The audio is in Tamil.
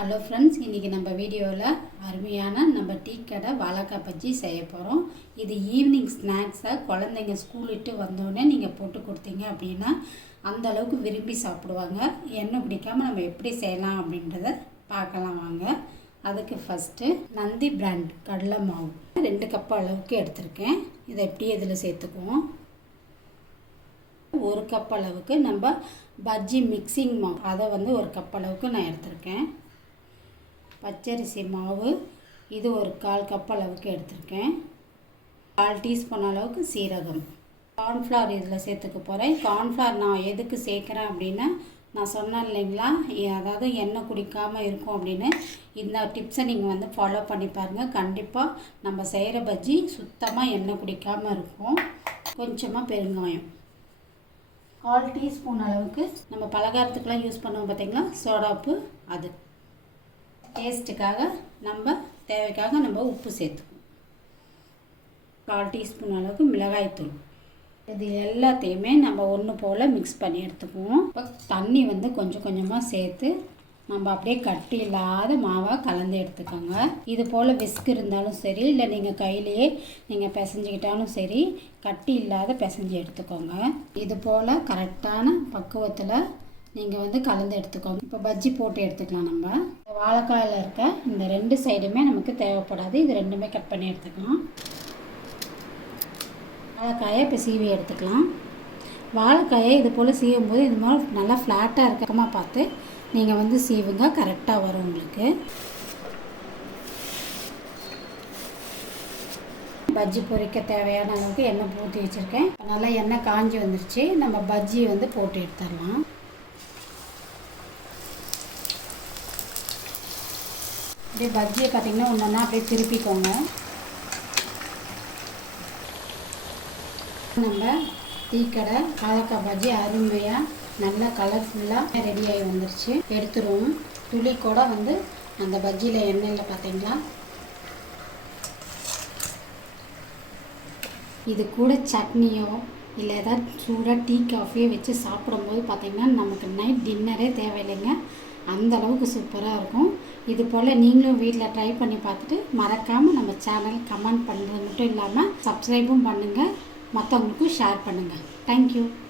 ஹலோ ஃப்ரெண்ட்ஸ், இன்றைக்கி நம்ம வீடியோவில் அருமையான நம்ம டீ கடை வாழைக்காய் பஜ்ஜி செய்ய போகிறோம். இது ஈவினிங் ஸ்நாக்ஸாக குழந்தைங்க ஸ்கூல் விட்டு வந்தோடனே நீங்கள் போட்டு கொடுத்தீங்க அப்படின்னா அந்த அளவுக்கு விரும்பி சாப்பிடுவாங்க. எண்ணெய் பிடிக்காமல் நம்ம எப்படி செய்யலாம் அப்படின்றத பார்க்கலாம் வாங்க. அதுக்கு ஃபஸ்ட்டு நந்தி பிராண்ட் கடலை மாவு 2 கப் அளவுக்கு எடுத்திருக்கேன். இதை எப்படி இதில் சேர்த்துக்குவோம். 1 கப் அளவுக்கு நம்ம பஜ்ஜி மிக்சிங் மாவு, அதை 1 கப் அளவுக்கு நான் எடுத்திருக்கேன். பச்சரிசி மாவு இது 1/4 கப் அளவுக்கு எடுத்திருக்கேன். 1/4 டீஸ்பூன் அளவுக்கு சீரகம். கார்ன்ஃப்ளவர் இதில் சேர்த்துக்க போகிறேன். கார்ன்ஃப்ளவர் நான் எதுக்கு சேர்க்குறேன் அப்படின்னா, நான் சொன்னேன் இல்லைங்களா, அதாவது எண்ணெய் குடிக்காமல் இருக்கும் அப்படின்னு. இந்த டிப்ஸை நீங்கள் ஃபாலோ பண்ணி பாருங்கள். கண்டிப்பாக நம்ம செய்கிற பஜ்ஜி சுத்தமாக எண்ணெய் குடிக்காமல் இருக்கும். கொஞ்சமாக பெருங்காயம், 1/4 டீஸ்பூன் அளவுக்கு நம்ம பலகாரத்துக்கெலாம் யூஸ் பண்ணுவோம் பார்த்தீங்களா, சோடாப்பு, அது டேஸ்ட்டுக்காக நம்ம தேவைக்காக நம்ம உப்பு சேர்த்துக்குவோம். 1/4 டீஸ்பூன் அளவுக்கு மிளகாய்த்தூள். இது எல்லாத்தையுமே நம்ம ஒன்று போல் மிக்ஸ் பண்ணி எடுத்துக்குவோம். இப்போ தண்ணி கொஞ்சம் கொஞ்சமாக சேர்த்து நம்ம அப்படியே கட்டி இல்லாத மாவாக கலந்து எடுத்துக்கோங்க. இது போல் விஸ்க் இருந்தாலும் சரி, இல்லை நீங்கள் கையிலையே நீங்கள் பிசைஞ்சிக்கிட்டாலும் சரி, கட்டி இல்லாத பிசைஞ்சு எடுத்துக்கோங்க. இது போல் கரெக்டான பக்குவத்தில் நீங்கள் கலந்து எடுத்துக்கோங்க. இப்போ பஜ்ஜி போட்டு எடுத்துக்கலாம். நம்ம வாழைக்காயில் இருக்க இந்த 2 சைடுமே நமக்கு தேவைப்படாது. இது 2மே கட் பண்ணி எடுத்துக்கலாம். வாழைக்காயை இப்போ சீவி எடுத்துக்கலாம். வாழைக்காயை இது போல் சீவும்போது இது மாதிரி நல்லா ஃப்ளாட்டாக இருக்கமா பார்த்து நீங்கள் சீவுங்க. கரெக்டாக வரும் உங்களுக்கு. பஜ்ஜி பொரிக்க தேவையான அளவுக்கு எண்ணெய் ஊற்றி வச்சுருக்கேன். நல்லா எண்ணெய் காஞ்சி வந்துருச்சு. நம்ம பஜ்ஜி போட்டு எடுத்துடலாம். அப்படியே பஜ்ஜியை பார்த்திங்கன்னா ஒன்றா அப்படியே திருப்பிக்கோங்க. நம்ம டீ கடை வாழைக்காய் பஜ்ஜி அருமையாக நல்லா கலர்ஃபுல்லாக ரெடியாகி வந்துருச்சு. எடுத்துருவோம். துளி கூட அந்த பஜ்ஜியில் எண்ணெயில் பார்த்தீங்களா. இது கூட சட்னியோ இல்லை ஏதாவது சூடாக டீ காஃபியோ வச்சு சாப்பிடும்போது பார்த்திங்கன்னா நமக்கு நைட் டின்னரே தேவையில்லைங்க. அந்த அளவுக்கு சூப்பராக இருக்கும். இது போல் நீங்களும் வீட்டில் ட்ரை பண்ணி பார்த்துட்டு மறக்காமல் நம்ம சேனல் கமெண்ட் பண்ணுறது மட்டும் இல்லாமல் சப்ஸ்கிரைபும் பண்ணுங்கள். மற்றவங்களுக்கும் ஷேர் பண்ணுங்கள். தேங்க்யூ.